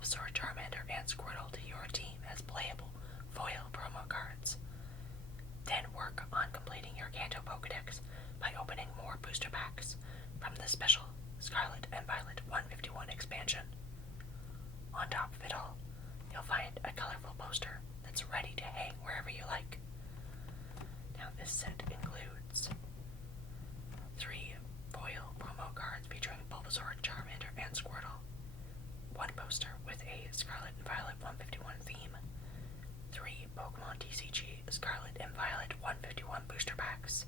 Bulbasaur, Charmander, and Squirtle to your team as playable foil promo cards. Then work on completing your Kanto Pokedex by opening more booster packs from the special Scarlet and Violet 151 expansion. On top of it all, you'll find a colorful poster that's ready to hang wherever you like. Now this set includes 3 foil promo cards featuring Bulbasaur, Charmander, and Squirtle, 1 poster with a Scarlet and Violet 151 theme, 3 Pokemon TCG Scarlet and Violet 151 booster packs,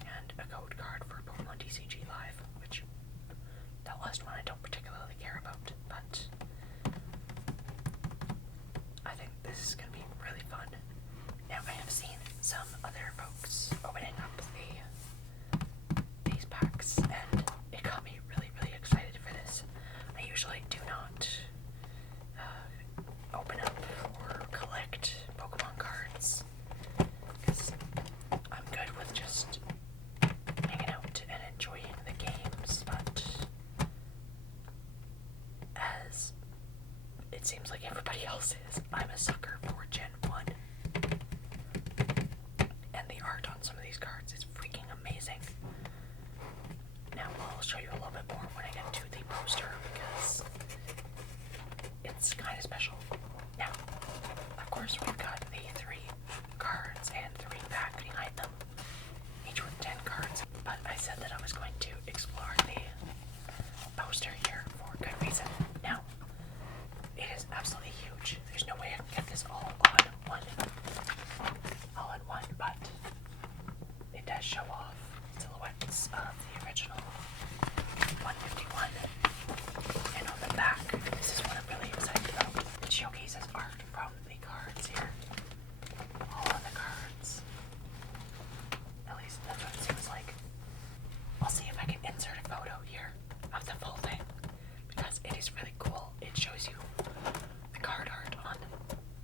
and a code card for Pokemon TCG Live, which that last one I don't particularly care about, but I think this is going to be really fun. Now I have seen some other folks opening up these packs, and it got me really, really excited for this. I usually do not open up or collect Pokemon cards because I'm good with just hanging out and enjoying the games, but as it seems like everybody else is, I'm a sucker for Gen 1. And the art on some of these cards is freaking amazing. Now I'll show you a little bit more when I get to the poster because it's kind of special. Now, of course, we've got the 3 cards and 3 packs behind them, each with 10 cards, but I said that I was going to explore the poster here for good reason. Now, it is absolutely huge. There's no way I can get this all in one, but it does show off silhouettes of the original 151. And on the back, this is what I'm really excited about. It showcases art from the cards here. All on the cards. At least that's what it seems like. I'll see if I can insert a photo here of the full thing, because it is really cool. It shows you the card art on,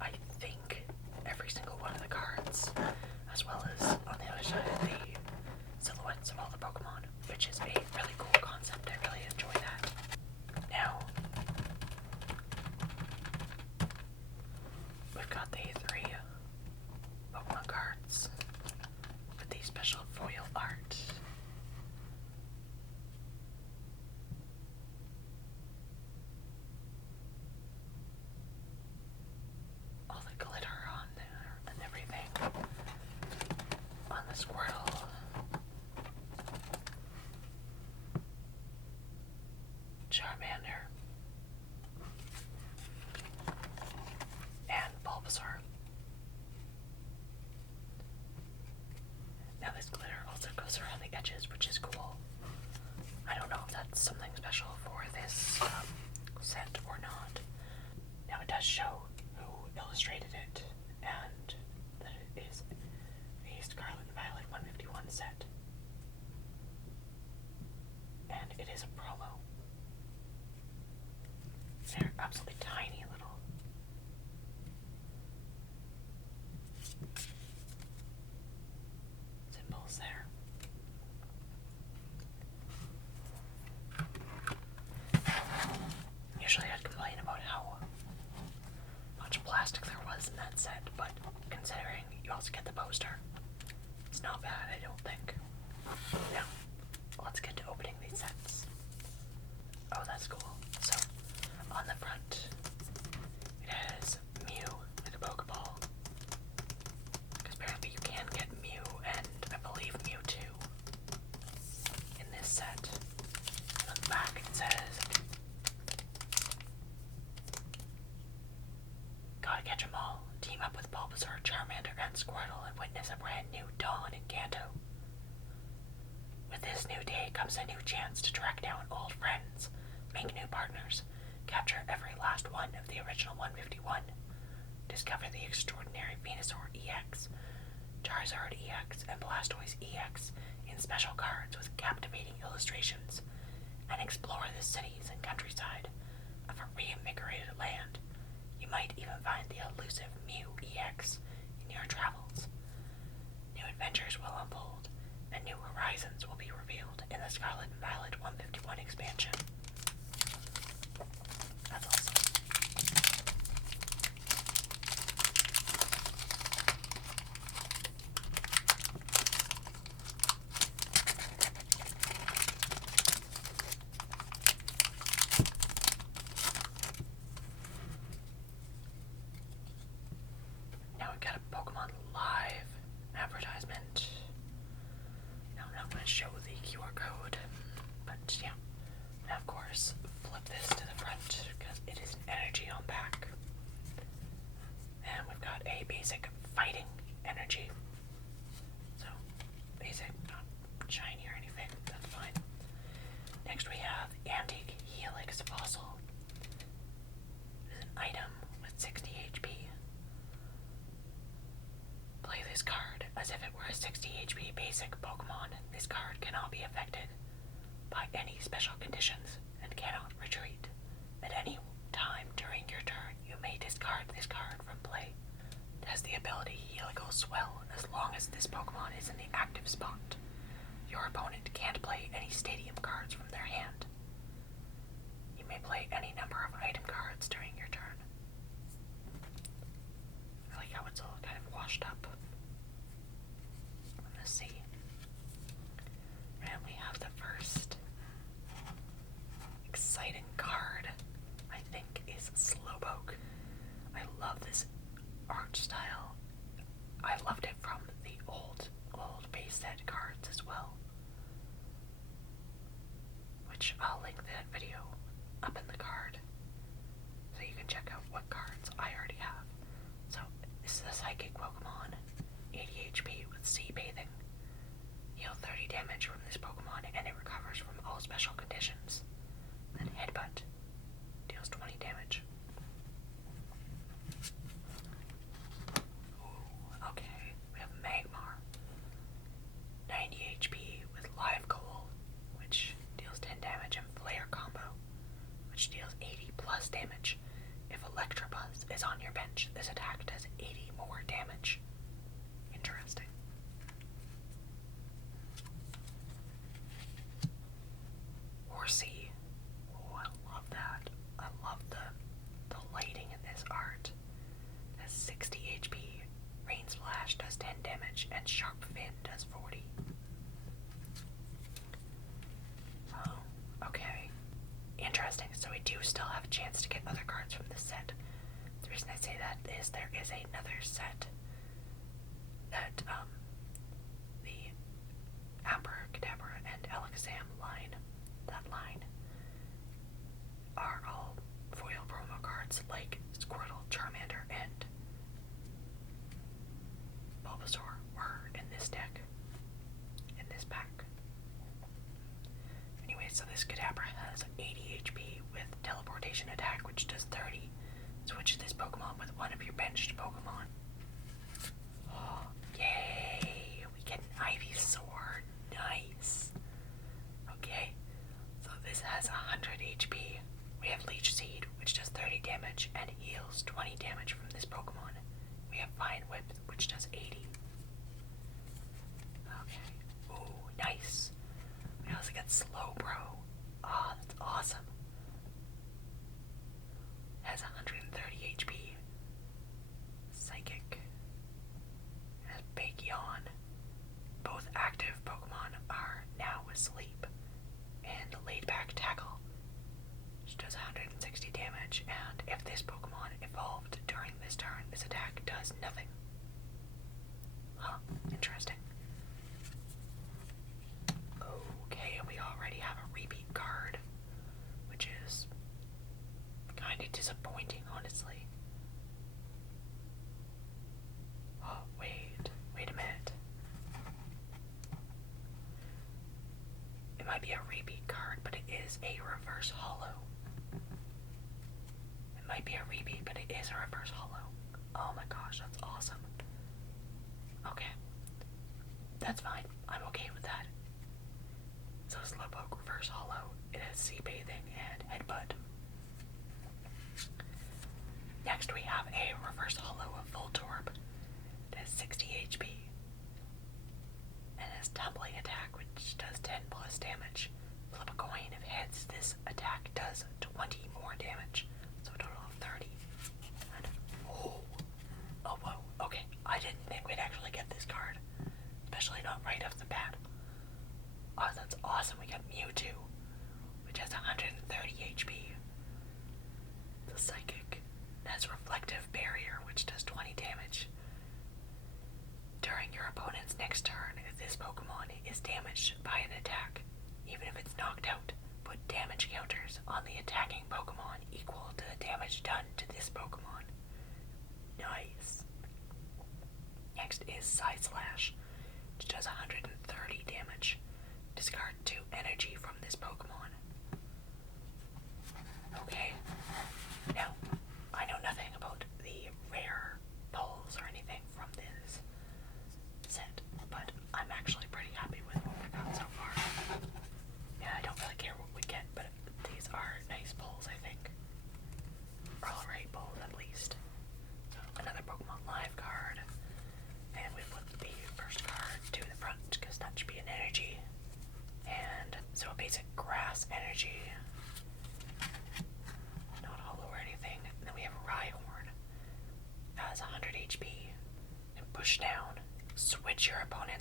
I think, every single one of the cards, as well as on the other side the silhouettes of all the Pokemon, which is a really cool concept. I really enjoy that. Now, we've got the 3 Pokemon cards with the special foil art. All the glitter on there and everything on the Squirtle. Charmander and Bulbasaur. Now this glitter also goes around the edges, which is cool. I don't know if that's something special for this set or not. Now it does show who illustrated it, and that it is a Scarlet and Violet 151 set. And it is a promo. They're absolutely tiny little symbols there. Usually I'd complain about how much plastic there was in that set, but considering you also get the poster, it's not bad, I don't think. Now, let's get to opening these sets. Oh, that's cool. So, on the front, it has Mew with a Pokeball. Because apparently you can get Mew and I believe Mewtwo in this set. And on the back it says, gotta catch 'em all. Team up with Bulbasaur, Charmander, and Squirtle and witness a brand new dawn in Kanto. With this new day comes a new chance to track down old friends, make new partners, capture every last one of the original 151, discover the extraordinary Venusaur EX, Charizard EX, and Blastoise EX in special cards with captivating illustrations, and explore the cities and countryside of a reinvigorated land. You might even find the elusive Mew EX in your travels. New adventures will unfold, and new horizons will be revealed in the Scarlet and Violet 151 expansion. That's awesome. 60 HP basic Pokemon, this card cannot be affected by any special conditions and cannot retreat. At any time during your turn, you may discard this card from play. It has the ability Helical Swell as long as this Pokemon is in the active spot. Your opponent can't play any stadium cards from their hand. You may play any number of item cards during your turn. I like how it's all kind of washed up from the sea. And we have the first exciting card, I think, is Slowpoke. I love this art style. I loved it from the old base set cards as well, which I'll link that video up in the card so you can check out what cards I already have. So this is a psychic Pokemon, 80 HP with Sea Bathing. Heal 30 damage from this Pokemon and it recovers from all special conditions. Then Headbutt deals 20 damage. Ooh, okay. We have Magmar, 90 HP with Live Coal, which deals 10 damage, and Flare Combo, which deals 80 plus damage. If Electabuzz is on your bench, this attack does 80 more damage. Interesting. Horsey. Oh, I love that. I love the lighting in this art. It has 60 HP. Rain Splash does 10 damage, and Sharp Fin does 40. Oh, okay. Interesting. So we do still have a chance to get other cards from this set. The reason I say that is there is another set that the Abracadabra and Alakazam line, that line, are all foil promo cards like Squirtle, Charmander, and Bulbasaur were in this deck, in this pack. Anyway, so this Kadabra has 80 HP with Teleportation Attack, which does 30. Switch this Pokemon with one of your benched Pokemon. Oh, yay! We get an Ivysaur. Nice. Okay, so this has 100 HP. We have Leech Seed, which does 30 damage and heals 20 damage from this Pokemon. We have Vine Whip, which does 80. Okay. Ooh, nice. We also got Slowbro. Oh, that's awesome. Has 130 HP. Psychic. Has Big Yawn. Both active Pokemon are now asleep. And Laid Back Tackle, which does 160 damage, and if this Pokemon evolved during this turn, this attack does nothing. Huh, interesting. Okay, we already have a repeat card, which is kind of disappointing, honestly. Oh, wait a minute. It might be a repeat card, but it is a reverse holo. It might be a repeat, but it is a reverse holo. Oh my gosh, that's awesome. Okay. That's fine. I'm okay with that. So Slowpoke reverse holo. It has Sea Bathing and Headbutt. Next we have a reverse holo of Voltorb. It has 60 HP. And has Tumbling Attack, which does 10 plus damage. Flip a coin. If heads, this attack does 20 more damage. So a total of 30. And, oh, whoa. Okay, I didn't think we'd actually get this card. Especially not right off the bat. Oh, that's awesome. We got Mewtwo, which has 130 HP. The Psychic has Reflective Barrier, which does 20 damage. During your opponent's next turn, if this Pokemon is damaged by an attack, even if it's knocked out, put damage counters on the attacking Pokemon equal to the damage done to this Pokemon. Nice. Next is Side Slash, which does 130 damage. Discard 2 energy from this Pokemon. Okay. Now, I know nothing about the rare pulls or anything from this set, but I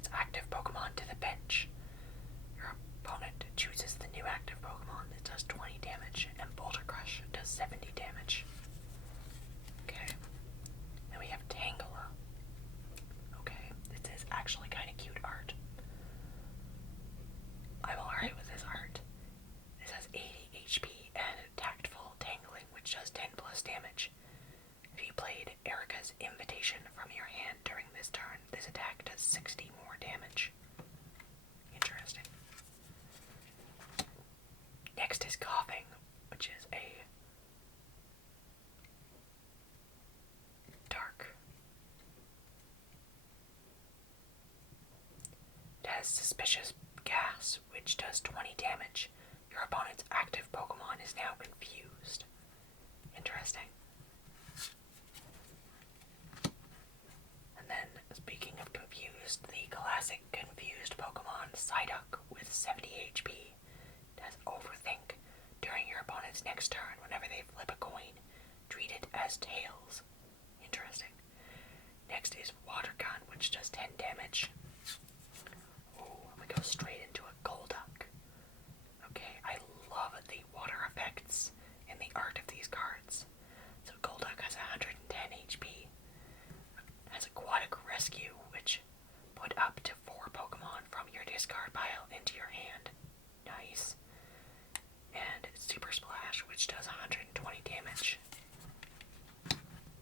its active Pokemon to the bench. Your opponent chooses the new active Pokemon that does 20 damage, and Boulder Crush does 70 damage. Okay. Then we have Tangela. Okay, this is actually kind of cute art. I'm alright with this art. This has 80 HP and Tactful Tangling, which does 10 plus damage. If you played Erica's Invitation from your hand during this turn, this attack does 60 more damage. Interesting. Next is Coughing, which is a dark. It has Suspicious Gas, which does 20 damage. Your opponent's active Pokemon is now confused. Interesting. And then, speaking of confused, the classic confused Pokemon Psyduck with 70 HP does Overthink. During your opponent's next turn, whenever they flip a coin, treat it as tails. Interesting. Next is Water Gun, which does 10 damage. Oh, we go straight into a Golduck. Okay, I love the water effects in the art of these cards. So Golduck has 110 HP. Has Aquatic Rescue, which put up to 4 Pokemon from your discard pile into your hand. Nice. And Super Splash, which does 120 damage.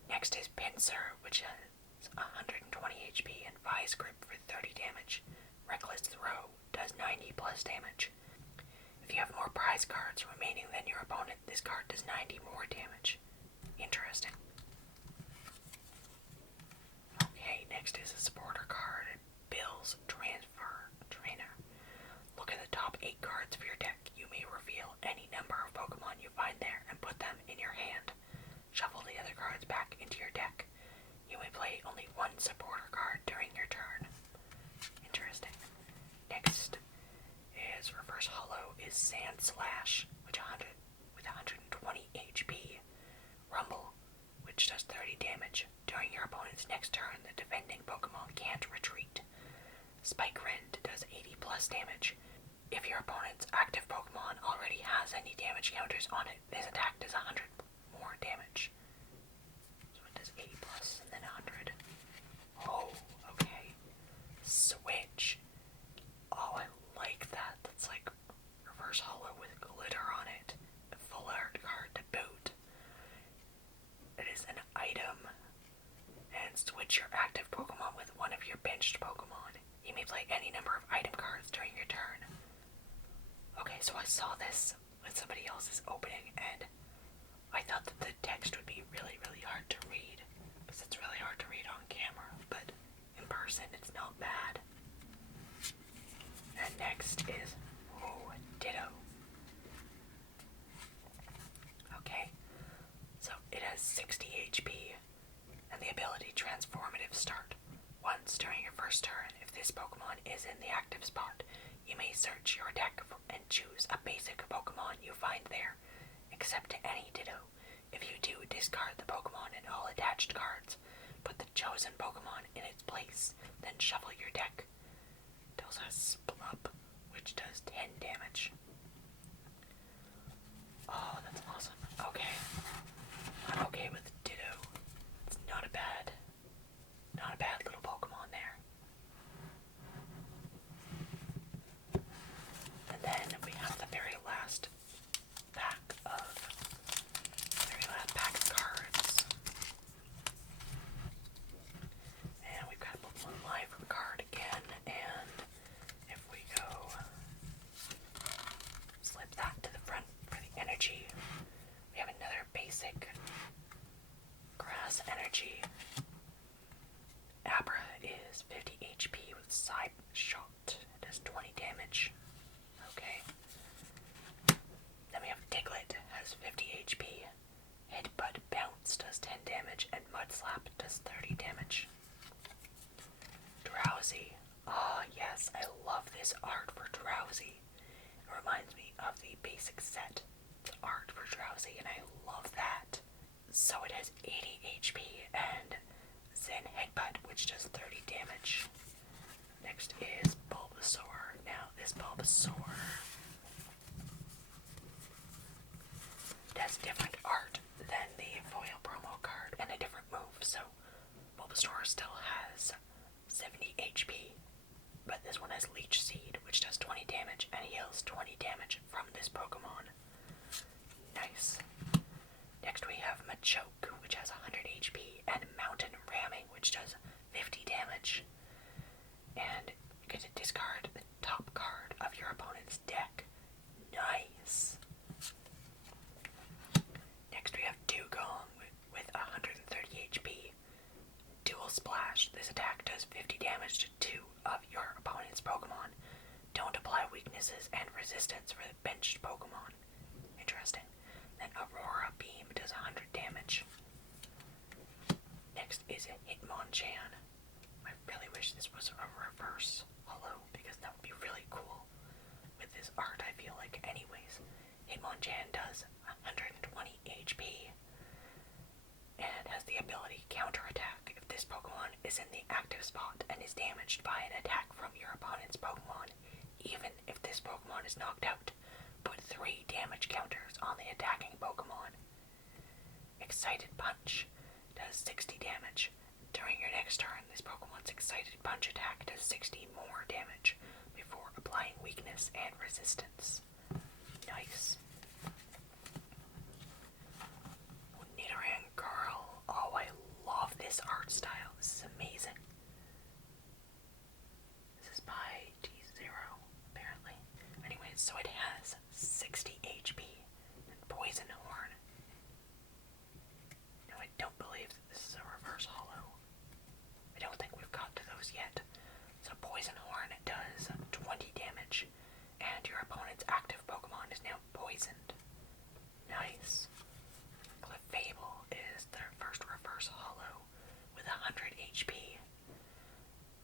Next is Pinsir, which has 120 HP, and Vice Grip for 30 damage. Reckless Throw does 90 plus damage. If you have more prize cards remaining than your opponent, this card does 90 more damage. Interesting. Okay, next is a supporter card, Bill's Transfer Trainer. Look at the top 8 cards of your deck. You may reveal any number of Pokemon you find there and put them in your hand. Shuffle the other cards back into your deck. You may play only one supporter card during your turn. Interesting. Next is Reverse Hollow is Sand Slash, with 120 HP. Rumble, which does 30 damage. During your opponent's next turn, the defending Pokemon can't retreat. Spike Rend does 80 plus damage. If your opponent's active Pokemon already has any damage counters on it, this attack does 100 more damage. So it does 80 plus and then 100. Oh, okay. Switch. Oh, I like that. That's like Reverse Hollow with glitter on it. A full art card to boot. It is an item. And switch your active Pokemon with one of your benched Pokemon. You may play any number of item cards during your turn. Okay, so I saw this with somebody else's opening, and I thought that the text would be really, really hard to read, because it's really hard to read on camera, but in person it's not bad. And next is, Ditto. Okay, so it has 60 HP, and the ability Transformative Start. Once during your first turn, if this Pokemon is in the active spot, you may search your deck and choose a basic Pokemon you find there, except to any Ditto. If you do, discard the Pokemon and all attached cards. Put the chosen Pokemon in its place, then shuffle your deck. It also has Splup, which does 10 damage. Oh, that's awesome. Okay. I'm okay with Ditto. It's not a bad little Pokemon there. And then we have the very last pack of cards. And we've got a Pokemon Live card again, and if we go slip that to the front for the energy, we have another basic Grass Energy. Abra is 50 HP with Side Shot. It does 20 damage. Okay. Then we have Diglett, has 50 HP. Headbutt Bounce does 10 damage, and Mudslap does 30 damage. Drowsy. Ah, yes, I love this art for Drowsy. It reminds me of the basic set. It's art for Drowsy, and I love that. So it has 80 HP and Zen Headbutt, which does 30 damage. Next is Bulbasaur. Now, this Bulbasaur has different art than the foil promo card and a different move, so Bulbasaur still has 70 HP, but this one has Leech Seed, which does 20 damage and heals 20 damage from this Pokemon. Nice. Next we have Machoke, which has 100 HP, and Mountain Ramming, which does 50 damage. And you get to discard the top card of your opponent's deck. Nice. Next we have Dugong with 130 HP. Dual Splash. This attack does 50 damage to 2 of your opponent's Pokemon. Don't apply weaknesses and resistance for the benched Pokemon. Interesting. Then Aurora Beam does 100 damage. Next is a Hitmonchan. I really wish this was a reverse holo, because that would be really cool with this art, I feel like. Anyways, Hitmonchan does 120 HP and has the ability Counterattack. If this Pokemon is in the active spot and is damaged by an attack from your opponent's Pokemon, even if this Pokemon is knocked out, put 3 damage counters on the attacking Pokemon. Excited Punch does 60 damage. During your next turn, this Pokemon's Excited Punch attack does 60 more damage before applying weakness and resistance. Nice. Nidoran Girl. Oh, I love this art style. This is amazing. This is by T0, apparently. Anyways, so it has 60 HP and Poison Horn. No, I don't believe that this is a reverse holo. I don't think we've got to those yet. So Poison Horn does 20 damage, and your opponent's active Pokemon is now poisoned. Nice. Clefable is their first reverse holo with 100 HP.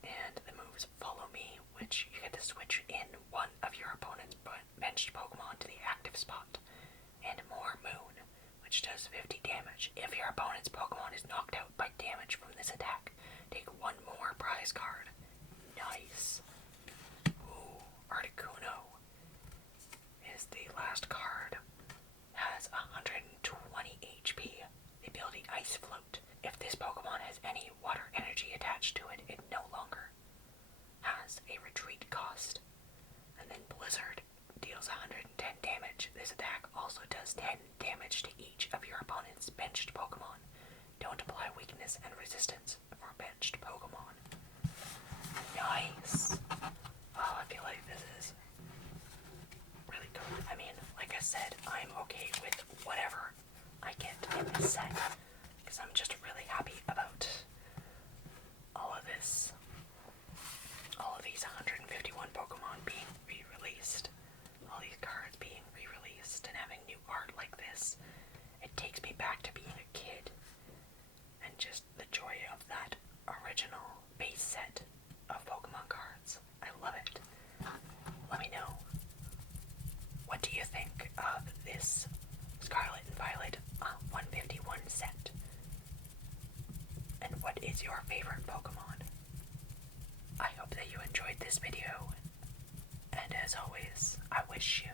And the moves Follow Me, which you get to switch in one of your opponent's benched Pokemon to the active spot. And More Moon, which does 50 damage. If your opponent's Pokemon is knocked out by damage from this attack, take 1 more prize card. Nice. Ooh, Articuno is the last card. Has 120 HP. The ability Ice Float. If this Pokemon has any water energy attached to it, it no longer has a retreat cost. And then Blizzard deals 110 damage. This attack also does 10 damage to each of your opponent's benched Pokemon. Don't apply weakness and resistance for benched Pokemon. Nice. Oh, I feel like this is really cool. I mean, like I said, I'm okay with whatever I get in this set, because I'm just really happy about all of this. All of these 151 Pokemon being re-released. All these cards being re-released and having new art like this. It takes me back to being a kid. And just the joy of that original base set of Pokemon cards. I love it. Let me know. What do you think of this Scarlet and Violet 151 set? And what is your favorite Pokemon? I hope that you enjoyed this video. And as always, I wish you